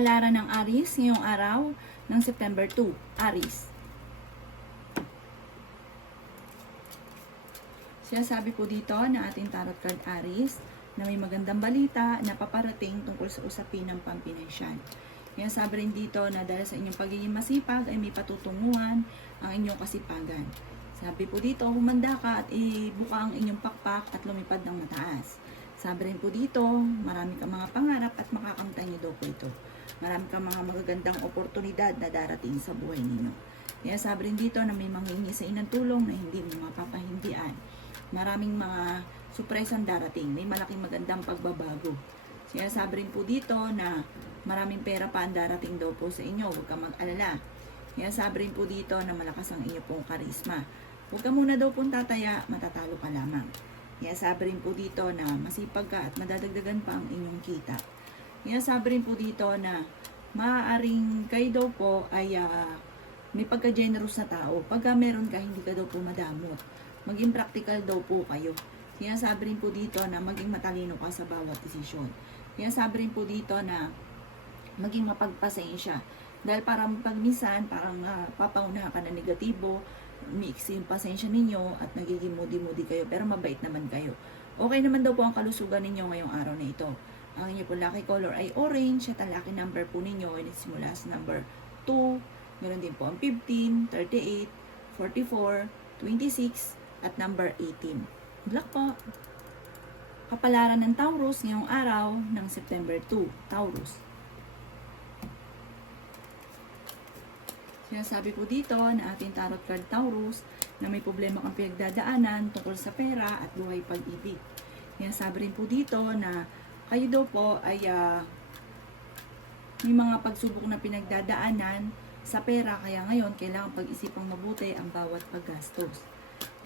Kapalaran ng Aries ngayong araw ng September 2. Aries. Sinasabi po dito na ating tarot card Aries na may magandang balita na paparating tungkol sa usapin ng pampinansyal. Sinasabi rin dito na dahil sa inyong pagiging masipag ay may patutunguhan ang inyong kasipagan. Sabi po dito, humanda ka at ibuka ang inyong pakpak at lumipad ng mataas. Sabi rin po dito, marami kang mga pangarap at makakamtan niyo daw po ito. Marami kang mga magagandang oportunidad na darating sa buhay ninyo. Kaya sabi rin dito na may manghingi sa inang tulong na hindi mo mapapahindian. Maraming mga surpresang darating. May malaking magandang pagbabago. Kaya sabi rin po dito na maraming pera pa ang darating daw po sa inyo. Huwag kang mag-alala. Kaya sabi rin po dito na malakas ang inyo pong karisma. Huwag ka muna daw pong tataya, matatalo ka lamang. Kaya sabi rin po dito na masipag ka at madadagdagan pa ang inyong kita. Kaya sabi rin po dito na maaaring kayo daw po ay may pagka-generous na tao. Pagka meron ka, hindi ka daw po madamot. Maging practical daw po kayo. Kaya sabi rin po dito na maging matalino ka sa bawat desisyon. Kaya sabi rin po dito na maging mapagpasensya. Dahil parang pagmisan, parang papauna ka na negatibo, mix yung pasensya ninyo at nagiging moody-moody kayo. Pero mabait naman kayo. Okay naman daw po ang kalusugan ninyo ngayong araw na ito. Ang inyo po lucky color ay orange at ang lucky number po ninyo ay simula sa number 2. Meron din po ang 15, 38, 44, 26 at number 18. Good luck po! Kapalaran ng Taurus ngayong araw ng September 2. Taurus. Sinasabi po dito na ating tarot card Taurus na may problema kang pinagdadaanan tungkol sa pera at buhay pag-ibig. Sinasabi rin po dito na kayo daw po ay may mga pagsubok na pinagdadaanan sa pera, kaya ngayon kailangan pag-isipang mabuti ang bawat paggastos.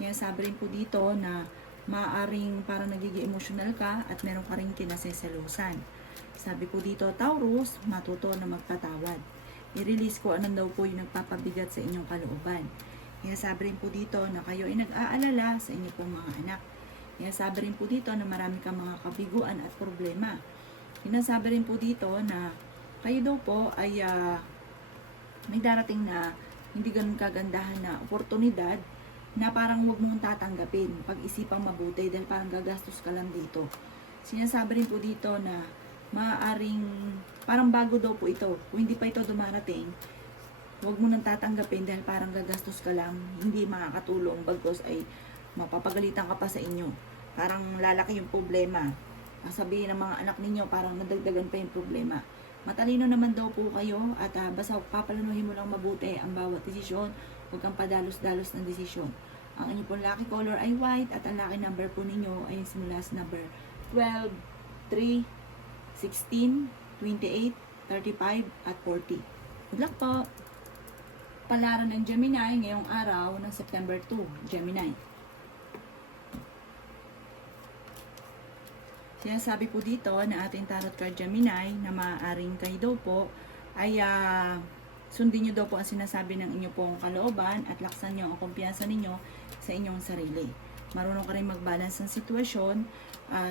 Sinasabi rin po dito na maaaring parang nagiging emotional ka at meron ka rin kinaseselusan. Sabi po dito, Taurus, matuto na magpatawad. I-release ko anong daw po yung nagpapabigat sa inyong kalooban. Sabi rin po dito na kayo ay nag-aalala sa inyong pong mga anak. Sabi rin po dito na marami kang mga kabiguan at problema. Sabi rin po dito na kayo daw po ay may darating na hindi ganun kagandahan na oportunidad na parang huwag mong tatanggapin. Pag-isipang mabuti dahil parang gagastos ka lang dito. Sinasabi rin po dito na maaaring parang bago daw po ito. Kung hindi pa ito dumarating, huwag mo nang tatanggapin dahil parang gagastos ka lang, hindi makakatulong, bagos ay mapapagalitan ka pa sa inyo. Parang lalaki yung problema. Sabihin ng mga anak ninyo, parang nadagdagan pa yung problema. Matalino naman daw po kayo at basta papalanuhin mo lang mabuti ang bawat desisyon. Huwag kang padalos-dalos ng desisyon. Ang inyong pong lucky color ay white at ang lucky number po ninyo ay simula sa number 12, 3, 16, 28, 35, at 40. Good luck po! Palaran ng Gemini ngayong araw ng September 2. Gemini. Sinasabi po dito na ating tarot card Gemini na maaaring kayo daw po ay sundin nyo daw po ang sinasabi ng inyo pong kalooban at laksan nyo ang kumpiyansa ninyo sa inyong sarili. Marunong ka rin mag-balance ng sitwasyon.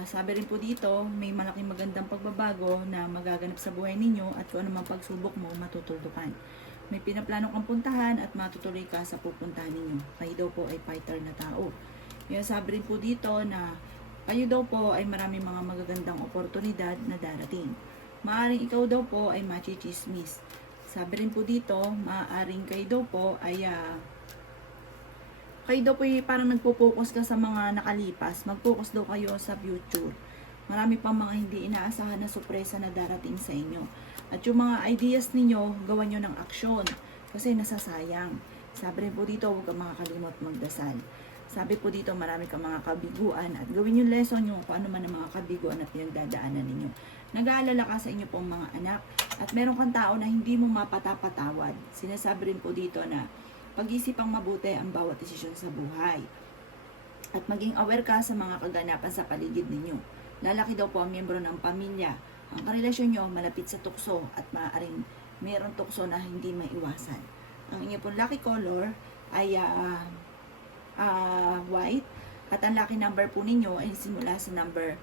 Sabi rin po dito, may malaking magandang pagbabago na magaganap sa buhay ninyo at kung anumang pagsubok mo, matutuldukan. May pinaplano kang puntahan at matutuloy ka sa pupuntahan ninyo. Kayo daw po ay fighter na tao. Sabi rin po dito na kayo daw po ay maraming mga magagandang oportunidad na darating. Maaaring ikaw daw po ay machichismis. Sabi rin po dito, maaaring kayo daw po ay kayo daw po ay parang nagpo-focus ka sa mga nakalipas. Mag-focus daw kayo sa future. Marami pang mga hindi inaasahan na sorpresa na darating sa inyo. At yung mga ideas ninyo, gawan nyo ng aksyon. Kasi nasasayang. Sabi rin po dito, huwag kang makakalimot magdasal. Sabi po dito, marami kang mga kabiguan at gawin yung lesson nyo kung ano man ang mga kabiguan at pinagdadaanan ninyo. Nag-aalala ka sa inyo pong mga anak at meron kang tao na hindi mo mapatapatawad. Sinasabi rin po dito na pag-isipang mabuti ang bawat desisyon sa buhay. At maging aware ka sa mga kaganapan sa paligid ninyo. Lalaki daw po ang miyembro ng pamilya. Ang karelasyon nyo malapit sa tukso at maaaring meron tukso na hindi maiwasan. Ang inyo pong lucky color ay white at ang lucky number po ninyo ay simula sa number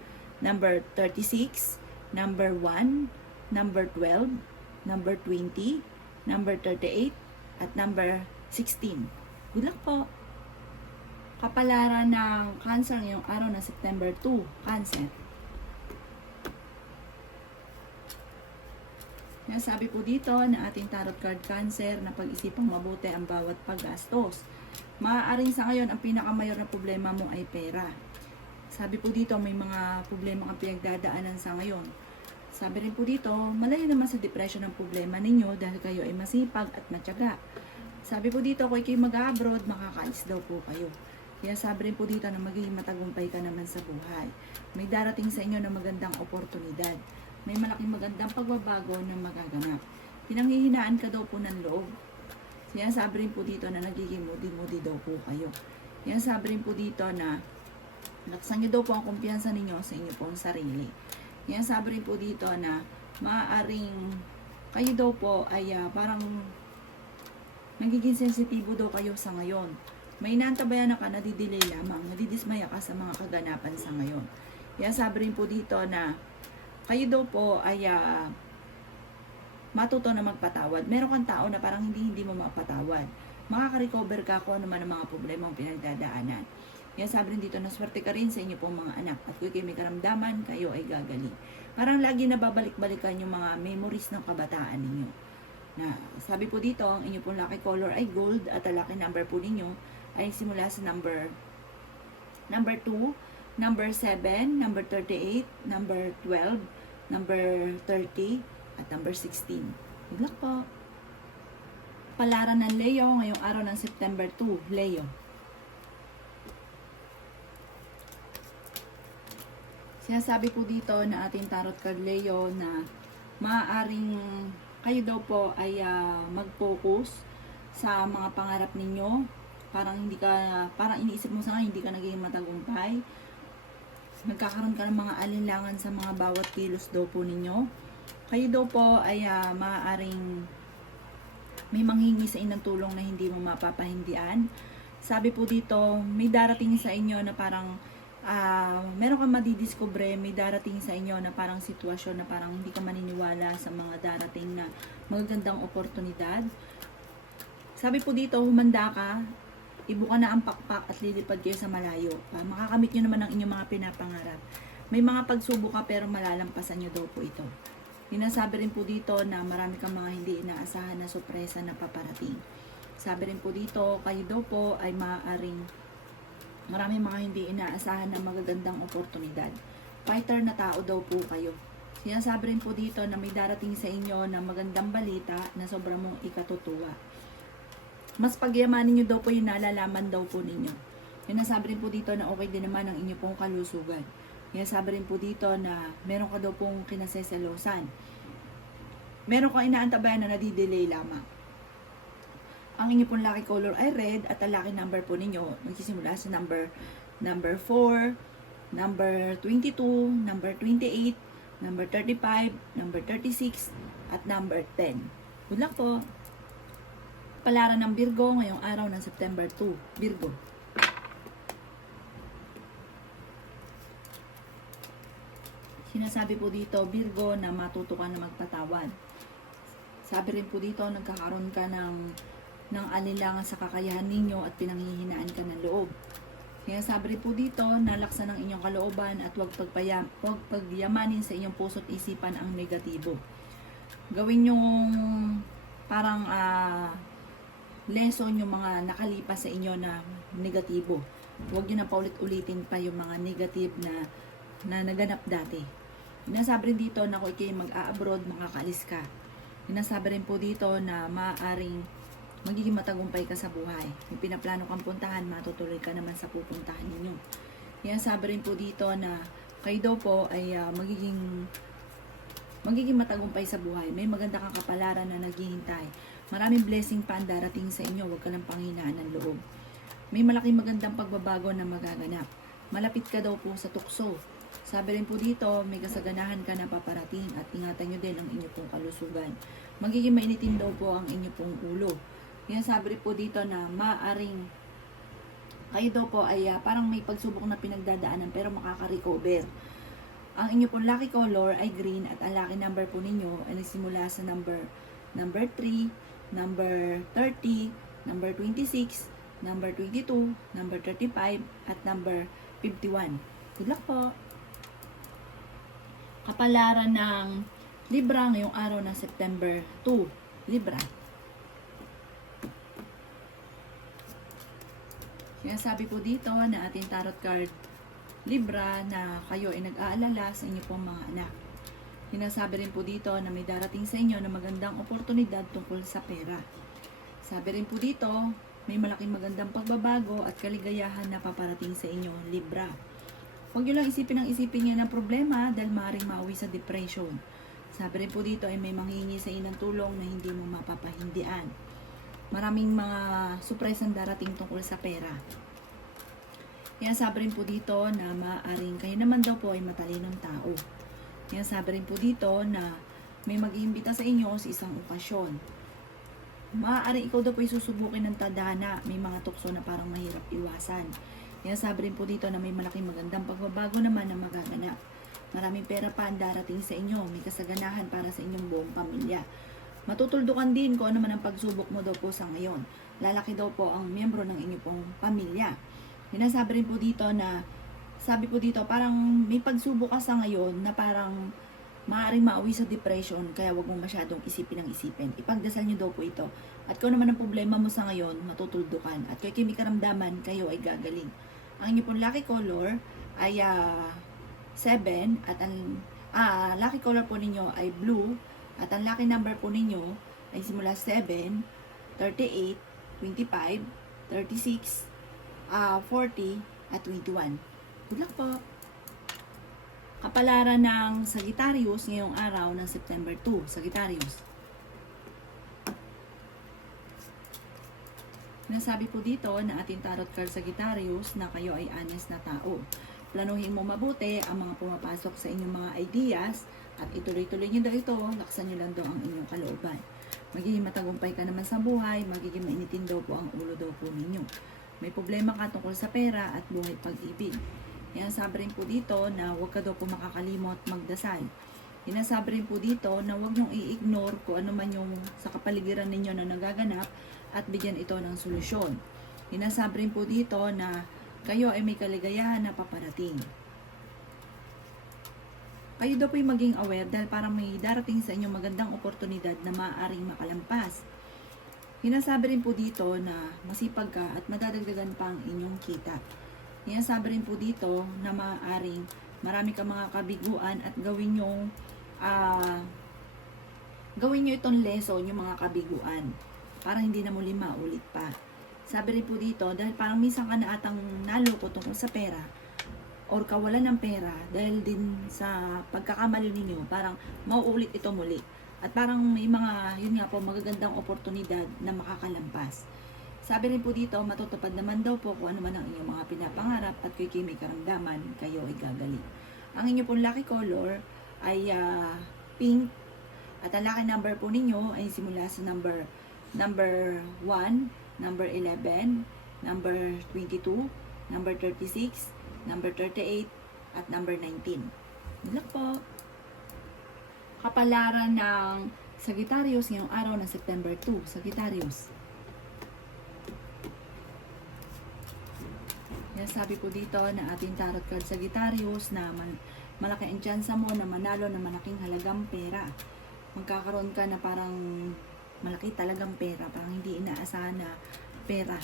36, number 1, number 12, number 20, number 38, at number 16. Good luck po! Kapalaran ng Cancer ngayong araw na September 2, Cancer. Sabi po dito na ating tarot card Cancer na pag-isipang mabuti ang bawat paggastos. Maaaring sa ngayon ang pinakamayor na problema mo ay pera. Sabi po dito may mga problema kang pinagdadaanan sa ngayon. Sabi rin po dito, malayo naman sa depression ang problema ninyo dahil kayo ay masipag at matyaga. Sabi po dito, kung kayo mag-abroad, makakaalis daw po kayo. Kaya sabi rin po dito na magiging matagumpay ka naman sa buhay. May darating sa inyo na magandang oportunidad. May malaking magandang pagbabago na magaganap. Pinanghihinaan ka daw po ng loob. Kaya sabi rin po dito na nagiging moody-moody daw po kayo. Kaya sabi rin po dito na laksan niyo daw po ang kumpiyansa ninyo sa inyo pong sarili. Yan sabi rin po dito na maaaring kayo daw po ay parang nagiging sensitibo daw kayo sa ngayon. May inaantabayan na ka, nadidelay lamang, nadidismaya ka sa mga kaganapan sa ngayon. Yan sabi rin po dito na kayo daw po ay matuto na magpatawad. Meron kang tao na parang hindi mo mapatawad. Makaka-recover ka kung ano man ang mga problema ang pinagdadaanan. Yan sabi rin dito na swerte ka rin sa inyo pong mga anak. At kung kayo may karamdaman, kayo ay gagaling. Parang lagi na babalik-balikan yung mga memories ng kabataan ninyo. Na, sabi po dito, ang inyo pong lucky color ay gold at ang lucky number po ninyo ay simula sa number 2, number 7, number 38, number 12, number 30, at number 16. Good luck po! Palaran ng Leo ngayong araw ng September 2, Leo. Sinasabi po dito na ating tarot card Leo na maaaring kayo daw po ay mag-focus sa mga pangarap ninyo. Parang iniisip mo sa ngayon, hindi ka naging matagumpay. Nagkakaroon ka ng mga alinlangan sa mga bawat kilos daw po ninyo. Kayo daw po ay maaaring may manghingi sa inyong tulong na hindi mo mapapahindian. Sabi po dito, may darating sa inyo na parang meron kang madidiscover, may darating sa inyo na parang sitwasyon na parang hindi ka maniniwala sa mga darating na magagandang oportunidad. Sabi po dito, humanda ka, ibuka na ang pakpak at lilipad kayo sa malayo. Makakamit nyo naman ang inyong mga pinapangarap. May mga pagsubok ka pero malalampasan nyo daw po ito. Sinasabi rin po dito na marami kang mga hindi inaasahan na sorpresa na paparating. Sabi rin po dito, kayo daw po ay maaaring maraming mga hindi inaasahan na magagandang oportunidad. Fighter na tao daw po kayo. Sinasabi rin po dito na may darating sa inyo na magandang balita na sobrang mong ikatutuwa. Mas pagyamanin nyo daw po yung nalalaman daw po ninyo. Sinasabi rin po dito na okay din naman ang inyo pong kalusugan. Sinasabi rin po dito na meron ka daw pong kinaseselosan. Meron kang inaantabayan na nadidelay lamang. Ang inyo pong lucky color ay red at ang lucky number po ninyo magsisimula sa number 4, number 22, number 28, number 35, number 36, at number 10. Good luck po! Palaran ng Virgo ngayong araw ng September 2, Virgo. Sinasabi po dito, Virgo, na matuto ka na magpatawad. Sabi rin po dito, nagkakaroon ka ng alinlangan sa kakayahan ninyo at pinanghihinaan ka ng loob. Kaya sabi rin po dito, nalaksan ang inyong kalooban at huwag pagyamanin sa inyong puso't isipan ang negatibo. Gawin yung parang lesson yung mga nakalipas sa inyo na negatibo. Huwag nyo na paulit-ulitin pa yung mga negative na naganap dati. Sinasabi rin dito na kung kayo mag-a-abroad, makakaalis ka. Sinasabi rin po dito na maaaring magiging matagumpay ka sa buhay. May pinaplano kang puntahan, matutuloy ka naman sa pupuntahan ninyo. Yan sabi rin po dito na kayo daw po ay magiging matagumpay sa buhay. May maganda kang kapalaran na naghihintay. Maraming blessing pa ang darating sa inyo. Huwag ka ng panghinaan ng loob. May malaking magandang pagbabago na magaganap. Malapit ka daw po sa tukso. Sabi rin po dito, may kasaganahan ka na paparating at ingatan nyo din ang inyo pong kalusugan. Magiging mainitin daw po ang inyo pong ulo. Yan sabi rin po dito na maaring kayo daw po ay parang may pagsubok na pinagdadaanan pero makaka-recover. Ang inyo pong lucky color ay green at ang lucky number po ninyo ay nagsimula sa number 3, number 30, number 26, number 22, number 35, at number 51. Good luck po! Kapalaran ng Libra ngayong araw ng September 2. Libra. Sinasabi po dito na ating tarot card Libra na kayo ay nag-aalala sa inyo pong mga anak. Sinasabi rin po dito na may darating sa inyo na magandang oportunidad tungkol sa pera. Sabi rin po dito, may malaking magandang pagbabago at kaligayahan na paparating sa inyo, Libra. Huwag nyo lang isipin ng problema dahil maaaring mauwi sa depression. Sabi rin po dito ay may manghingi sa inyo ng tulong na hindi mo mapapahindian. Maraming mga surpresang darating tungkol sa pera. Kaya sabi rin po dito na maaaring kayo naman daw po ay matalinong tao. Kaya sabi rin po dito na may mag-iimbita sa inyo sa isang okasyon. Maaaring ikaw daw po ay susubukin ng tadhana. May mga tukso na parang mahirap iwasan. Kaya sabi rin po dito na may malaking magandang pagbabago naman na magaganap. Maraming pera pa ang darating sa inyo. May kasaganahan para sa inyong buong pamilya. Matutuldukan din kung ano man ang pagsubok mo daw po sa ngayon. Lalaki daw po ang miyembro ng inyong pong pamilya. Sinasabi rin po dito na, sabi po dito, parang may pagsubok ka sa ngayon na parang maaaring mauwi sa depression, kaya wag mong masyadong isipin ang isipin. Ipagdasal nyo daw po ito. At kung naman ang problema mo sa ngayon, matutuldukan. At kung may karamdaman, kayo ay gagaling. Ang inyong pong lucky color ay 7 at ang lucky color po ninyo ay blue at ang lucky number po ninyo ay simula 7, 38, 25, 36, 40 at 21. Good luck po! Kapalaran ng Sagittarius ngayong araw ng September 2. Sagittarius. Nasabi po dito na ating tarot card Sagittarius na kayo ay honest na tao. Planuhin mo mabuti ang mga pumapasok sa inyong mga ideas at ituloy-tuloy nyo daw ito, laksan nyo lang daw ang inyong kalooban. Magiging matagumpay ka naman sa buhay, magiging mainitin daw po ang ulo daw po ninyo. May problema ka tungkol sa pera at buhay pag-ibig. Yan, sabi rin po dito na huwag ka daw po makakalimot magdasal. Sinasabi rin po dito na huwag nyong i-ignore kung ano man yung sa kapaligiran ninyo na nagaganap at bigyan ito ng solusyon. Sinasabi rin po dito na kayo ay may kaligayahan na paparating. Kayo daw po ay maging aware dahil parang may darating sa inyo magandang oportunidad na maaaring makalampas. Sinasabi rin po dito na masipag ka at madadagdagan pa ang inyong kita. Sinasabi rin po dito na maaaring marami ka mga kabiguan at gawin nyo itong lesson, yung mga kabiguan, para hindi na muli maulit pa. Sabi rin po dito, dahil parang minsan ka na atang naloko tungkol sa pera or kawalan ng pera dahil din sa pagkakamali ninyo, parang mauulit ito muli. At parang may mga, yun nga po, magagandang oportunidad na makakalampas. Sabi rin po dito, matutupad naman daw po kung ano man ang inyong mga pinapangarap at kung may karamdaman, kayo ay gagaling. Ang inyong pong lucky color ay pink at ang lucky number po ninyo ay simula sa number 1, number 11, number 22, number 36, number 38, at number 19. Good luck po! Kapalaran ng Sagittarius ngayong araw ng September 2. Sagittarius. Yan, sabi po dito na ating tarot card Sagittarius na malaki ang tsansa mo na manalo ng malaking halagang pera. Magkakaroon ka na parang malaki talagang pera, parang hindi inaasahan na pera.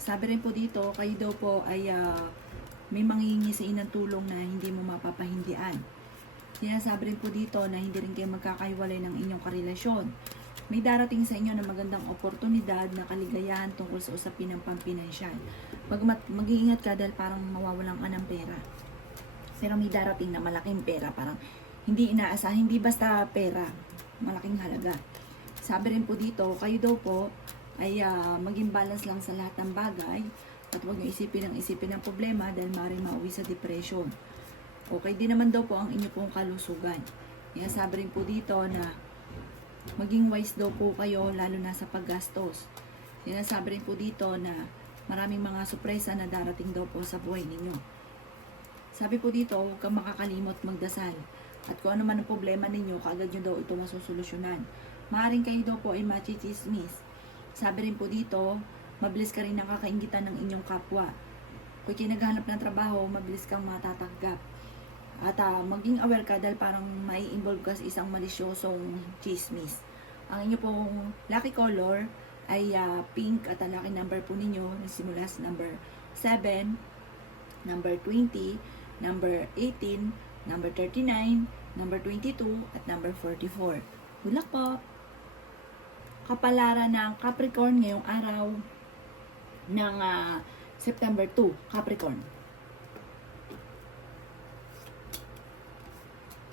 Sabi rin po dito, kayo daw po ay may manghihingi sa inang tulong na hindi mo mapapahindian. Sinasabi rin po dito na hindi rin kayo magkakaiwalay ng inyong karelasyon. May darating sa inyo na magandang oportunidad na kaligayahan tungkol sa usapin ng pampinansyal. Mag-iingat ka dahil parang mawawalan ka ng pera. Pero may darating na malaking pera, parang hindi inaasahan, hindi basta pera, malaking halaga. Sabi rin po dito, kayo daw po ay maging balance lang sa lahat ng bagay at huwag nyo isipin ng problema dahil maaaring mauwi sa depression. Okay din naman daw po ang inyo pong kalusugan. Kaya sabi rin po dito na maging wise daw po kayo lalo na sa paggastos. Sinasabi rin po dito na maraming mga sorpresa na darating daw po sa buhay ninyo. Sabi po dito, huwag kang makakalimot magdasal. At kung ano man ang problema ninyo, kaagad nyo daw ito masusolusyonan. Maaring kayo daw po ay machichismis. Sabi rin po dito, mabilis ka rin nakakaingitan ng inyong kapwa. Kung kinaghanap ng trabaho, mabilis kang matatanggap. At maging aware ka dahil parang may involve ka sa isang malisyosong chismis. Ang inyo pong lucky color ay pink at ang lucky number po ninyo nagsimula sa number 7, number 20, number 18, number 39, number 22, at number 44. Good luck po! Kapalaran ng Capricorn ngayong araw ng September 2, Capricorn.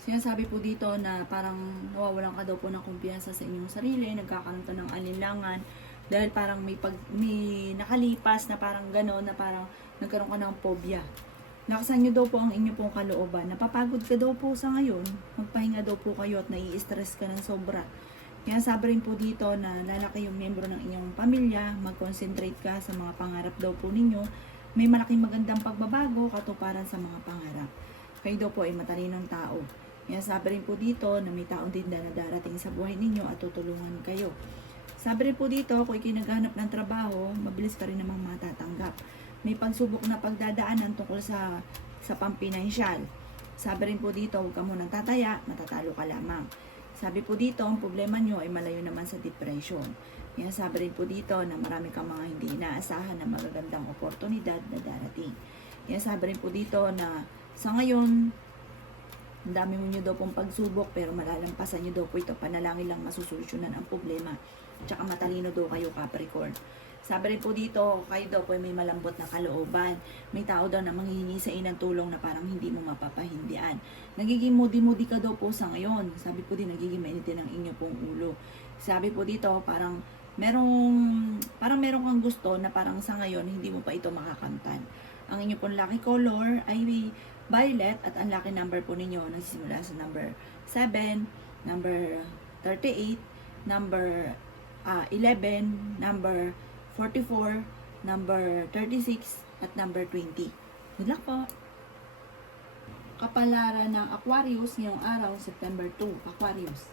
Sinasabi po dito na parang nawawalan ka daw po ng kumpiyansa sa inyong sarili, nagkakaroon ka ng alinlangan, dahil parang may nakalipas na parang gano'n, na parang nagkaroon ka ng phobia. Nakasan nyo daw po ang inyo pong kalooban. Napapagod ka daw po sa ngayon, magpahinga daw po kayo at nai-stress ka ng sobra. Kaya sabi rin po dito na lalaki yung miyembro ng inyong pamilya, mag-concentrate ka sa mga pangarap daw po ninyo. May malaking magandang pagbabago, katuparan sa mga pangarap. Kayo daw po ay matalinong tao. Kaya sabi rin po dito na may taong din na darating sa buhay ninyo at tutulungan kayo. Sabi rin po dito, kung kinaghanap ng trabaho, mabilis ka rin namang matatanggap. May pagsubok na pagdadaanan tungkol sa pampinansyal. Sabi rin po dito, huwag ka munang tataya, matatalo ka lamang. Sabi po dito, ang problema nyo ay malayo naman sa depression. Kaya sabi rin po dito na marami kang mga hindi inaasahan na magagandang oportunidad na darating. Kaya sabi rin po dito na sa ngayon, ang dami mo nyo daw pong pagsubok pero malalampasan nyo daw po ito. Panalangin lang masusolusyonan ang problema. Tsaka matalino daw kayo, Capricorn. Sabi rin po dito, kayo daw po may malambot na kalooban. May tao daw na manghihingi sa inang tulong na parang hindi mo mapapahindian. Nagiging moody-moody ka daw po sa ngayon. Sabi po din, nagiging mainitin ang inyo pong ulo. Sabi po dito, parang merong kang gusto na parang sa ngayon hindi mo pa ito makakamtan. Ang inyo pong lucky color ay violet at ang lucky number po ninyo nagsisimula sa number 7, number 38, number 11, number 44, number 36, at number 20. Good luck po! Kapalaran ng Aquarius ngayong araw, September 2, Aquarius.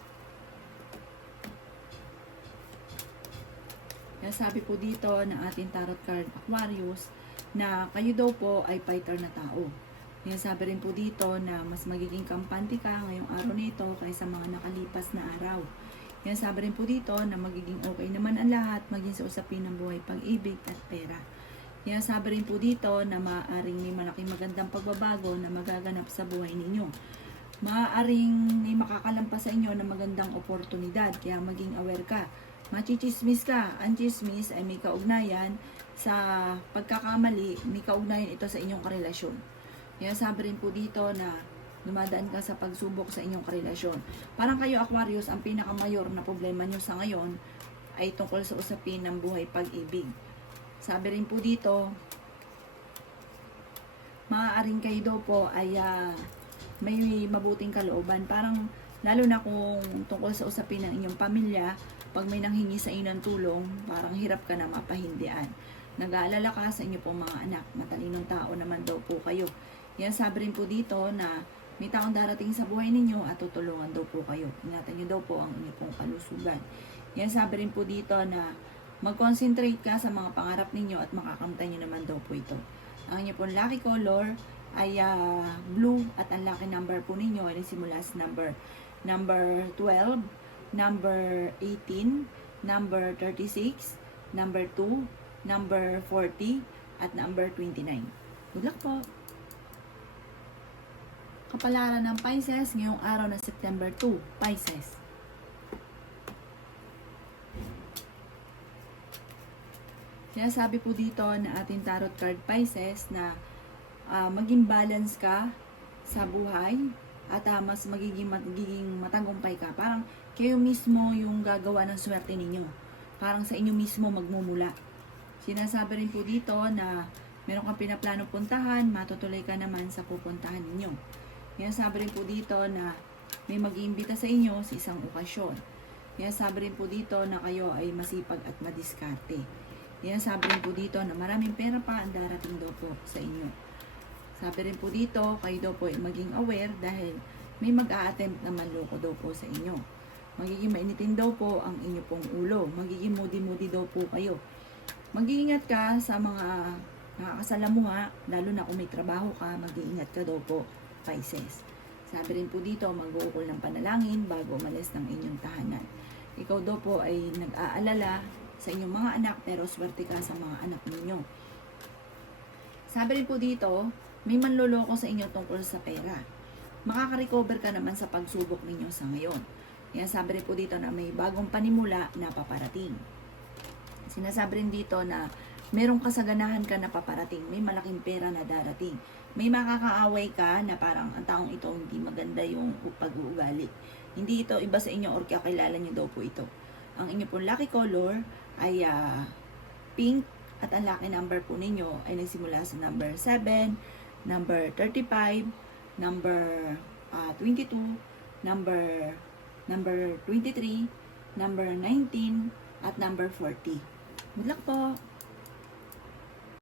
Kaya sabi po dito ng ating tarot card Aquarius na kayo daw po ay fighter na tao. Kaya sabi rin po dito na mas magiging kampante ka ngayong araw nito kaysa mga nakalipas na araw. Kaya sabi rin po dito na magiging okay naman ang lahat, maging sa usapin ng buhay, pag-ibig at pera. Kaya sabi rin po dito na maaaring may malaking magandang pagbabago na magaganap sa buhay ninyo. Maaaring may makakalampas sa inyo na magandang oportunidad, kaya maging aware ka. Machichismis ka. Ang chismis ay may kaugnayan sa pagkakamali, may kaugnayan ito sa inyong karelasyon. Kaya sabi rin po dito na dumadaan ka sa pagsubok sa inyong karelasyon. Parang kayo, Aquarius, ang pinakamayor na problema nyo sa ngayon ay tungkol sa usapin ng buhay, pag-ibig. Sabi rin po dito, maaaring kayo daw po ay may mabuting kalooban. Parang lalo na kung tungkol sa usapin ng inyong pamilya, pag may nanghingi sa inyo ng tulong, parang hirap ka na mapahindian. Nag-aalala ka sa inyo pong mga anak. Matalinong tao naman daw po kayo. Yan, sabi rin po dito na may taong darating sa buhay ninyo at tutulungan daw po kayo. Ingatan nyo daw po ang inyong pong kalusugan. Yan, sabi rin po dito na mag-concentrate ka sa mga pangarap ninyo at makakamtan nyo naman daw po ito. Ang inyong pong lucky color ay blue at ang lucky number po ninyo ay simula sa number 12, number 18, number 36, number 2, number 40, at number 29. Good luck po! Kapalaran ng Pisces ngayong araw na September 2, Pisces. Kaya sabi po dito na ating tarot card Pisces na maging balance ka sa buhay at mas magiging matagumpay ka. Parang kayo mismo yung gagawa ng swerte ninyo. Parang sa inyo mismo magmumula. Sinasabi rin po dito na meron kang pinaplano puntahan, matutuloy ka naman sa pupuntahan ninyo. Kaya sabi rin po dito na may mag-iimbita sa inyo sa isang okasyon. Kaya sabi rin po dito na kayo ay masipag at madiskarte. Kaya sabi rin po dito na maraming pera pa ang darating daw po sa inyo. Sabi rin po dito, kayo daw po ay maging aware dahil may mag-a-attempt na manloko daw po sa inyo. Magiging mainitin daw po ang inyo pong ulo. Magiging moody-moody daw po kayo. Mag-iingat ka sa mga nakakasalamuha, lalo na kung may trabaho ka, mag-iingat ka daw po, Pisces. Sabi rin po dito, mag-uukol ng panalangin bago umalis ng inyong tahanan. Ikaw daw po ay nag-aalala sa inyong mga anak, pero swerte ka sa mga anak ninyo. Sabi rin po dito, may manloloko sa inyo tungkol sa pera. Makaka-recover ka naman sa pagsubok ninyo sa ngayon. Kaya sabi rin po dito na may bagong panimula na paparating. Sinasabi rin dito na merong kasaganahan ka na paparating, may malaking pera na darating. May makakaaway ka na parang ang taong ito hindi maganda yung pag-uugali. Hindi ito iba sa inyo or kakilala nyo daw po ito. Ang inyo pong lucky color ay pink at ang lucky number po ninyo ay nagsimula sa number 7, number 35, number 22, number 23, number 19, at number 40. Good luck po!